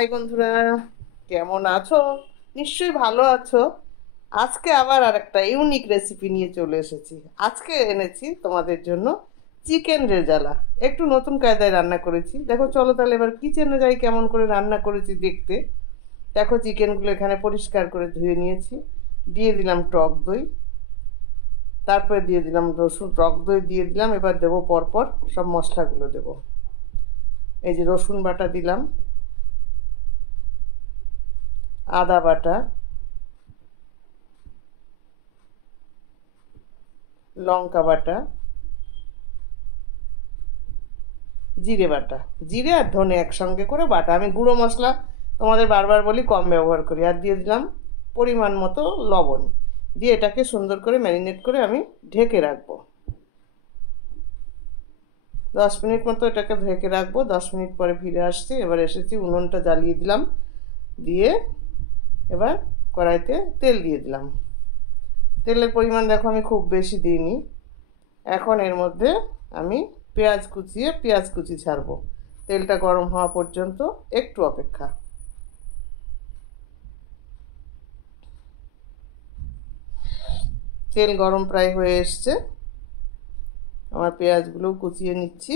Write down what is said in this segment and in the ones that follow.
High বন্ধুরা, কেমন আছো? নিশ্চয়ই ভালো আছো। আজকে আবার আরেকটা ইউনিক রেসিপি নিয়ে চলে এসেছি। আজকে এনেছি তোমাদের জন্য চিকেন রেজালা। একটু নতুন কায়দায় রান্না করেছি। দেখো, চলো তাহলে এবার কিচেনে যাই কেমন করে রান্না করেছি দেখতে। দেখো, চিকেনগুলো এখানে পরিষ্কার করে ধুয়ে নিয়েছি। দিয়ে দিলাম টক দই, তারপরে দিয়ে দিলাম রসুন। টক দই দিয়ে দিলাম, এবার দেবো পরপর সব মশলাগুলো দেবো। এই যে রসুন বাটা দিলাম, আদা বাটা, লঙ্কা বাটা, জিরে বাটা। জিরে আর ধনে একসঙ্গে করে বাটা। আমি গুঁড়ো মশলা তোমাদের বারবার বলি কম ব্যবহার করি। আর দিয়ে দিলাম পরিমাণ মতো লবণ। দিয়ে এটাকে সুন্দর করে ম্যারিনেট করে আমি ঢেকে রাখবো। 10 মিনিট মতো এটাকে ঢেকে রাখবো। 10 মিনিট পরে ফিরে আসছি। এবার এসেছি, উনুনটা জ্বালিয়ে দিলাম। দিয়ে এবার কড়াইতে তেল দিয়ে দিলাম। তেলের পরিমাণ দেখো আমি খুব বেশি দিইনি। এখন এর মধ্যে আমি পেঁয়াজ কুচি ছাড়বো। তেলটা গরম হওয়া পর্যন্ত একটু অপেক্ষা। তেল গরম প্রায় হয়ে এসছে। আমার পেঁয়াজগুলোও কুচিয়ে নিচ্ছি।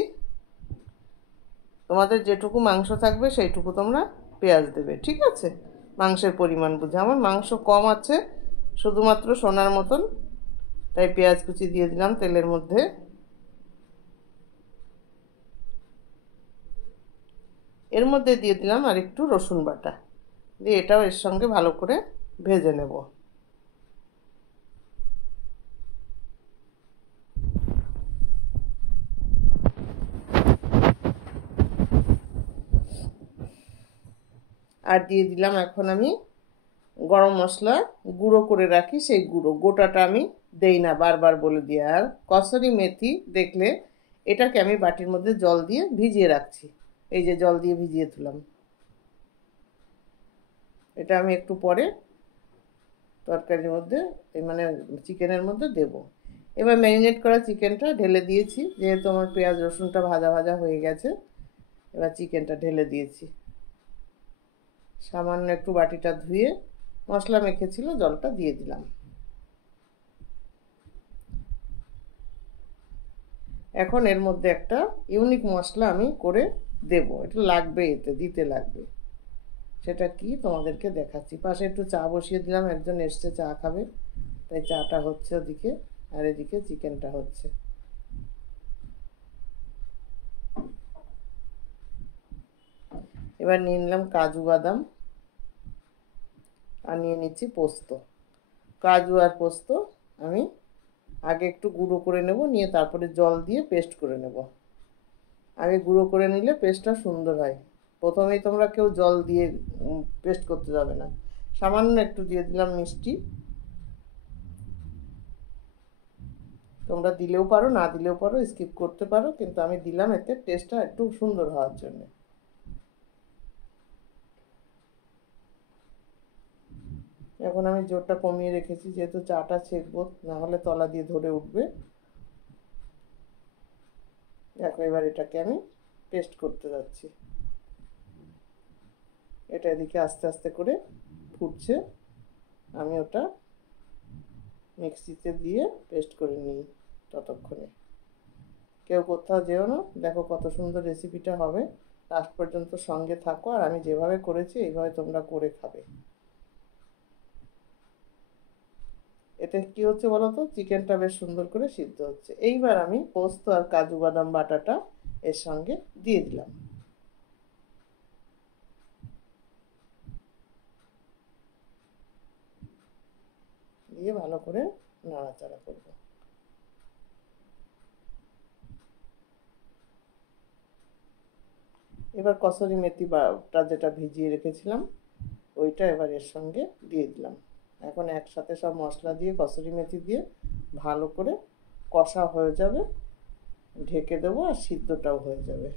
তোমাদের যেটুকু মাংস থাকবে সেইটুকু তোমরা পেঁয়াজ দেবে, ঠিক আছে? মাংসের পরিমাণ বুঝে। আমার মাংস কম আছে, শুধুমাত্র সোনার মতন, তাই পেঁয়াজ কুচি দিয়ে দিলাম তেলের মধ্যে। এর মধ্যে দিয়ে দিলাম আর একটু রসুন বাটা। দিয়ে এটাও এর সঙ্গে ভালো করে ভেজে নেব। আর দিয়ে দিলাম এখন আমি গরম মশলা গুঁড়ো করে রাখি, সেই গুঁড়ো। গোটাটা আমি দেই না, বারবার বলে দিয়ে। আর কসুরি মেথি দেখলে, এটাকে আমি বাটির মধ্যে জল দিয়ে ভিজিয়ে রাখছি। এই যে জল দিয়ে ভিজিয়ে তুলাম, এটা আমি একটু পরে তরকারির মধ্যে, মানে চিকেনের মধ্যে দেব। এবার ম্যারিনেট করা চিকেনটা ঢেলে দিয়েছি। যেহেতু আমার পেঁয়াজ রসুনটা ভাজা ভাজা হয়ে গেছে, এবার চিকেনটা ঢেলে দিয়েছি। সামান্য একটু বাটিটা ধুয়ে মশলা মেখেছিল জলটা দিয়ে দিলাম। এখন এর মধ্যে একটা ইউনিক মশলা আমি করে দেব। এটা লাগবে, এতে দিতে লাগবে। সেটা কি তোমাদেরকে দেখাচ্ছি। পাশে একটু চা বসিয়ে দিলাম, একজন এসছে চা খাবে, তাই চাটা হচ্ছে ওদিকে, আর এদিকে চিকেনটা হচ্ছে। এবার নিয়ে নিলাম কাজু বাদাম, আর নিয়ে নিচ্ছি পোস্ত। কাজু আর পোস্ত আমি আগে একটু গুঁড়ো করে নেব, নিয়ে তারপরে জল দিয়ে পেস্ট করে নেব। আগে গুঁড়ো করে নিলে পেস্টটা সুন্দর হয়। প্রথমেই তোমরা কেউ জল দিয়ে পেস্ট করতে যাবে না। সামান্য একটু দিয়ে দিলাম মিষ্টি। তোমরা দিলেও পারো, না দিলেও পারো, স্কিপ করতে পারো, কিন্তু আমি দিলাম এতে টেস্টটা একটু সুন্দর হওয়ার জন্য। এখন আমি জোরটা কমিয়ে রেখেছি, যেহেতু চাটা ছেঁকবো, না হলে তলা দিয়ে ধরে উঠবে। দেখো, এবার এটাকে আমি পেস্ট করতে যাচ্ছি। এটা এদিকে আস্তে আস্তে করে ফুটছে, আমি ওটা মিক্সিতে দিয়ে পেস্ট করে নিই ততক্ষণে। কেউ কোথাও যেও না, দেখো কত সুন্দর রেসিপিটা হবে। লাস্ট পর্যন্ত সঙ্গে থাকো, আর আমি যেভাবে করেছি এইভাবে তোমরা করে খাবে। এতে কি হচ্ছে বলো তো, চিকেনটা বেশ সুন্দর করে সিদ্ধ হচ্ছে। এইবার আমি পোস্ত আর কাজু বাদাম বাটাটা এর সঙ্গে দিয়ে দিলাম। দিয়ে ভালো করে নাড়াচাড়া করবো। এবার কসুরি মেথি বাটা যেটা ভিজিয়ে রেখেছিলাম, ওইটা এবার এর সঙ্গে দিয়ে দিলাম। এখন একসাথে সব মশলা দিয়ে কসুরি মেথি দিয়ে ভালো করে কষা হয়ে যাবে। ঢেকে দেবো, আর সিদ্ধটাও হয়ে যাবে।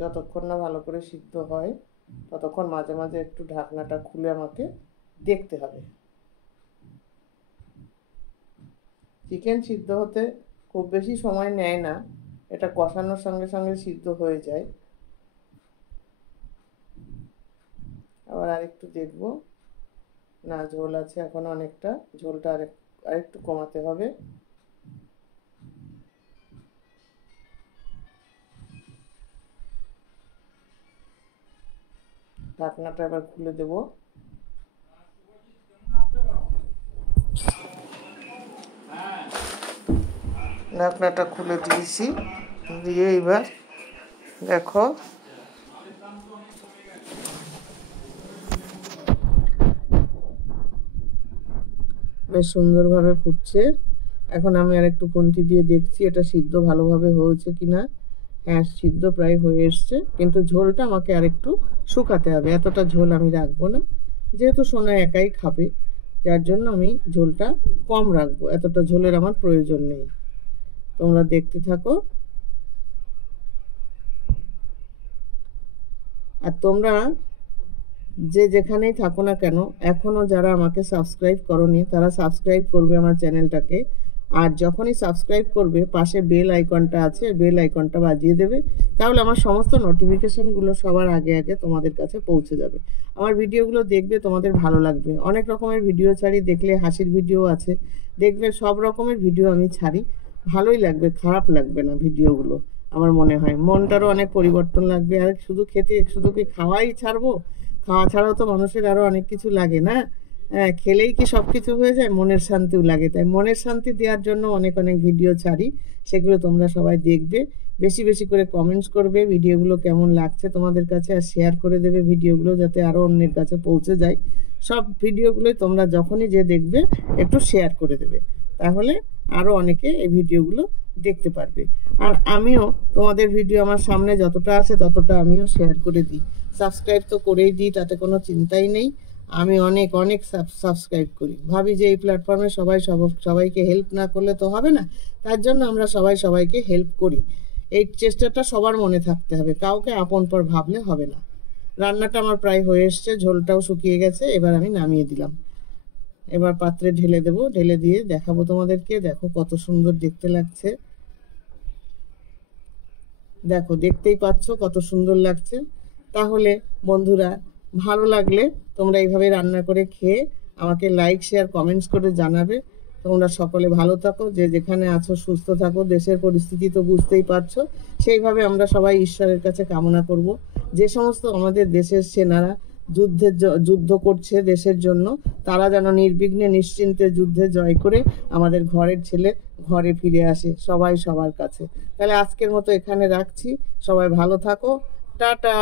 যতক্ষণ না ভালো করে সিদ্ধ হয়, ততক্ষণ মাঝে মাঝে একটু ঢাকনাটা খুলে আমাকে দেখতে হবে। চিকেন সিদ্ধ হতে খুব বেশি সময় নেয় না। এটা কষানোর সঙ্গে সঙ্গে সিদ্ধ হয়ে যায়। আবার আরেকটু দেখবো, না ঝোল আছে এখন অনেকটা, ঝোলটা আরেকটু কমাতে হবে। ঢাকনাটা এবার খুলে দেব। ঢাকনাটা খুলে দিয়েছি, দিয়ে এবার দেখো বেশ সুন্দরভাবে ফুটছে। এখন আমি আর একটু খুন্তি দিয়ে দেখছি এটা সিদ্ধ ভালোভাবে হয়েছে কিনা। হ্যাঁ, সিদ্ধ প্রায় হয়ে এসছে, কিন্তু ঝোলটা আমাকে আর একটু শুকাতে হবে। এতটা ঝোল আমি রাখবো না, যেহেতু সোনা একাই খাবে, যার জন্য আমি ঝোলটা কম রাখবো। এতটা ঝোলের আমার প্রয়োজন নেই। তোমরা দেখতে থাকো। আর তোমরা যে যেখানেই থাকো না কেন, এখনও যারা আমাকে সাবস্ক্রাইব করোনি তারা সাবস্ক্রাইব করবে আমার চ্যানেলটাকে। আর যখনই সাবস্ক্রাইব করবে পাশে বেল আইকনটা আছে, বেল আইকনটা বাজিয়ে দেবে, তাহলে আমার সমস্ত নোটিফিকেশানগুলো সবার আগে আগে তোমাদের কাছে পৌঁছে যাবে। আমার ভিডিওগুলো দেখবে, তোমাদের ভালো লাগবে। অনেক রকমের ভিডিও ছাড়ি, দেখলে হাসির ভিডিও আছে, দেখবে সব রকমের ভিডিও আমি ছাড়ি, ভালোই লাগবে, খারাপ লাগবে না ভিডিওগুলো। আমার মনে হয় মনটারও অনেক পরিবর্তন লাগবে। আর শুধু খেতে, শুধু কি খাওয়াই ছাড়বো? খাওয়া ছাড়াও তো মানুষের আরও অনেক কিছু লাগে না? হ্যাঁ, খেলেই কি সব কিছু হয়ে যায়? মনের শান্তিও লাগে। তাই মনের শান্তি দেওয়ার জন্য অনেক অনেক ভিডিও ছাড়ি, সেগুলো তোমরা সবাই দেখবে। বেশি বেশি করে কমেন্টস করবে ভিডিওগুলো কেমন লাগছে তোমাদের কাছে, আর শেয়ার করে দেবে ভিডিওগুলো, যাতে আরও অন্যের কাছে পৌঁছে যায়। সব ভিডিওগুলোই তোমরা যখনই যে দেখবে একটু শেয়ার করে দেবে, তাহলে আরও অনেকে এই ভিডিওগুলো দেখতে পারবে। আর আমিও তোমাদের ভিডিও আমার সামনে যতটা আসে ততটা আমিও শেয়ার করে দিই। সাবস্ক্রাইব তো করেই দিই, তাতে কোনো চিন্তাই নেই। আমি অনেক অনেক সাবস্ক্রাইব করি। ভাবি যে এই প্ল্যাটফর্মে সবাইকে হেল্প না করলে তো হবে না, তার জন্য আমরা সবাইকে হেল্প করি। এই চেষ্টাটা সবার মনে থাকতে হবে, কাউকে আপন পর ভাবলে হবে না। রান্নাটা আমার প্রায় হয়ে এসছে, ঝোলটাও শুকিয়ে গেছে, এবার আমি নামিয়ে দিলাম। এবার পাত্রে ঢেলে দেব, ঢেলে দিয়ে দেখাবো তোমাদেরকে। দেখো কত সুন্দর দেখতে লাগছে, দেখো দেখতেই পাচ্ছ কত সুন্দর লাগছে। তাহলে বন্ধুরা, ভালো লাগলে তোমরা এইভাবে রান্না করে খেয়ে আমাকে লাইক, শেয়ার, কমেন্টস করে জানাবে। তোমরা সকলে ভালো থাকো, যে যেখানে আছো সুস্থ থাকো। দেশের পরিস্থিতি তো বুঝতেই পারছো, সেইভাবে আমরা সবাই ঈশ্বরের কাছে কামনা করব। যে সমস্ত আমাদের দেশের সেনারা যুদ্ধ করছে দেশের জন্য, তারা যেন নির্বিঘ্নে নিশ্চিন্তে যুদ্ধে জয় করে আমাদের ঘরের ছেলে ঘরে ফিরে আসে, সবাই সবার কাছে। তাহলে আজকের মতো এখানে রাখছি। সবাই ভালো থাকো, টাটা।